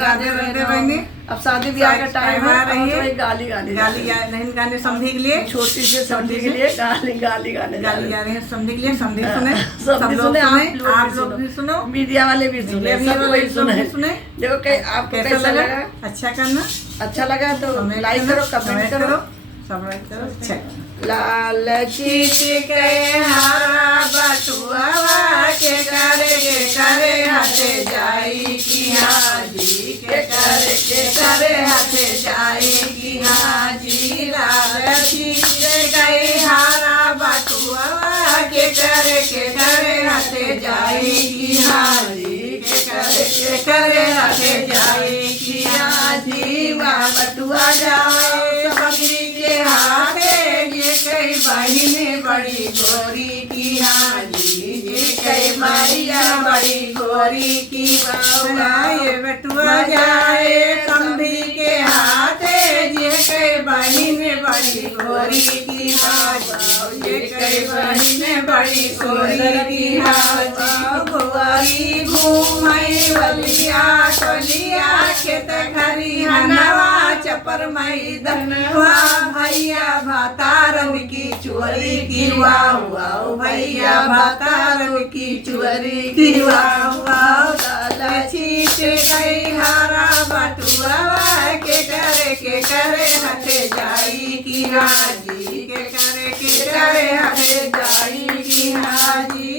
राधे राधे बहनी। अब शादी ब्याह का टाइम है, रही गाली नहीं गाने समझी के लिए, छोटी से समझी के लिए गाली गाली गाने गा रहे हैं समझी के लिए। समझी सुने, सब लोग सुने, आप लोग भी सुनो, मीडिया वाले भी सुने, सब कोई सुने। देखो आपको कैसा लगा? अच्छा करना, अच्छा लगा तो लाइक करो, कमेंट करो, सब लाइक करो। अच्छा लाल चीटी के हारा बटुआ के करे हाथे जाई की हाजी के करे हाथे जाई की हाजी। लाल चीटी के हारा बटुआ के करे हाथे जाई की हाजी के करे हाथे जाई की हाजी। वहाँ बटुआ जाए सभी के हाथे, ये कई बहिने बड़ी गोरी की हाजी, ये कई मारिया बड़ी गोरी की बाबा। ये बटुआ जाए समधी के हाथे, ये कई बहिने बड़ी गोरी की बाबा, ये कई बहिने बड़ी गोरी की बाबा। गोवारी घूमई वलिया टोलिया खेत खरिहनवा चपर मई धनवा भैया भातारन की चोरी की वाह वाह, भैया भातारन की चोरी की वाह वाह। लाला छीट गई हारा बटुआ के करे हटे जाई की हाजी, के करे हटे जाई की हाजी।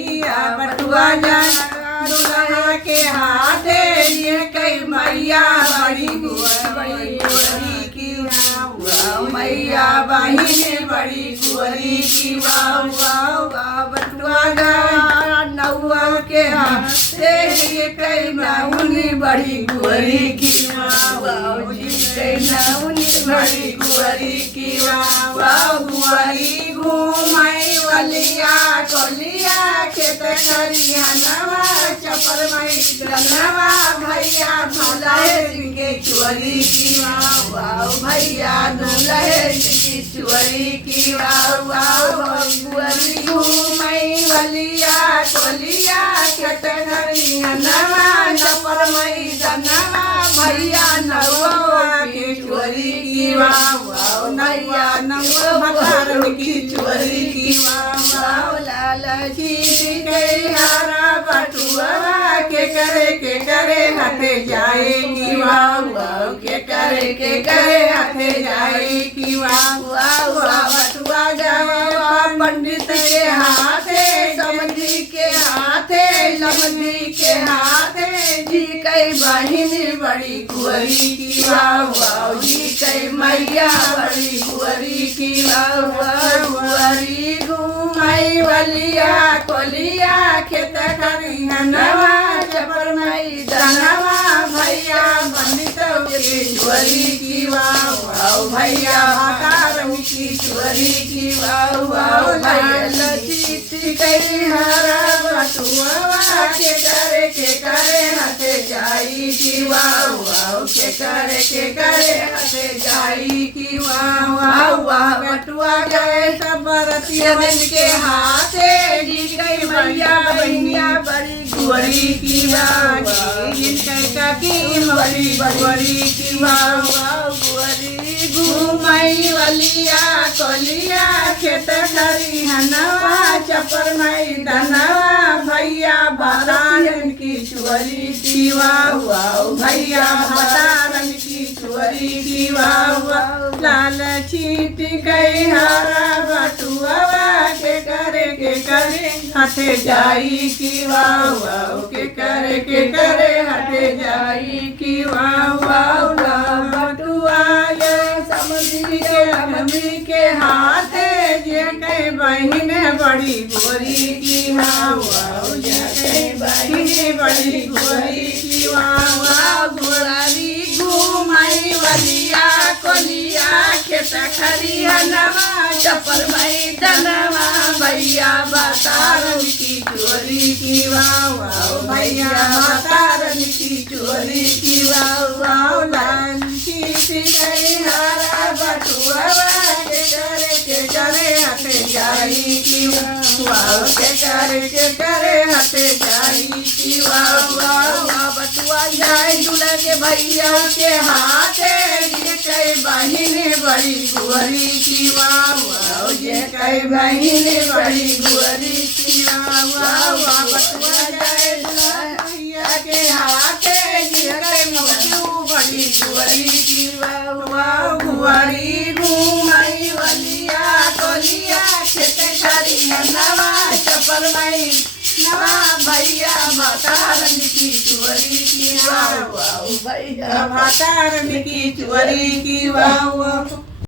बटुआ जाना के हाथे, ये कई मैया बड़ी गोरी की वाह, मैया बहिनी बड़ी गोरी की वाह वाह। बटुआ गया नौआ के हाथे, ये कई नाउनी बड़ी गोरी की वाह जी, कई नाउनी बड़ी गोरी की वाह वाह। गोरी घूमई वलिया टोलिया खेत खरिहनवा चपर मई धनवा भैया भोलाए के चोरी की वाह वाह, भैया दुलहे की चोरी की वाह वाह। गोरी घूमई वलिया टोलिया खेत खरिहनवा चपर मई धनवा भैया नौआ की चोरी की वाह वाह, नैया नौआ भतारन की चोरी की वाह वाह। लाल चीटी के हारा बटुआ के करे हाथे जाए की वाह वाह, के करे हाथे जाए की वाह वाह। बटुआ जावा पंडित के हाथे, समझी के हाथे, समझी के हाथे, जी कई बहिनी बड़ी कुंवरी की वाह वाह, जी कई मैया बड़ी कुंवरी की वाह वाह। कुंवरी घूमई वलिया कोलिया खेत खरिहनवा चपर मई धनवा भैया पंडित की चोरी की वाह वाह, भैया भातारन की चोरी की वाह वाह। भैया चीटी कई हारा बटुआ के करे हाथे जाई की वाह वाह, के करे हाथे जाई की वाह वाह वाह। बटुआ गए सब बरतियन के हाथे, जी गई मैया बहनिया बड़ी गोरी की वाह वाह, जिनका की बड़ी गोरी की वाह वाह। गोरी घूमई वलिया कोलिया खेत खरिहनवा चपर मई धनवा भैया भातारन की चोरी की वाह वाह, भैया भातारन की चोरी की वाह वाह। लाल चीट गई हारा बटुआ के करे हाथे जाई की वाह वाह, के करे हाथे जाई की वाह वाह। बटुआ समझी के हाथे, जे कई बहिन बड़ी गोरी की वाह वाह, जे कई बहिन बड़ी गोरी की वाह वाह। गोरी घूमई वलिया कोलिया खेत खरिहनवा चपर मई धनवा भैया भातारन की चोरी की वाह वाह, भैया भातारन की चोरी की वाह वाह। लाल चीटी कई हारा बटुआ के करे हाथे जाई की वाह वाव के करे हटे जाई की वाव वाव बटुआ जाए दूल्हा के भैया के हाथे ये कई बहिन बड़ी गुअरी की वाव वाव ये कई बहिन बड़ी गुअरी की वाव वाव बटुआ जाए दूल्हा भैया के हाथे ये कई मौजू बड़ी गुअरी की वाव वाव गुअरी घूमई वलिया कोलिया खेते खरी नवा चपल मई नवा भैया मातार की चुवरी की वाव वाव भैया मातार की चुवरी की वाव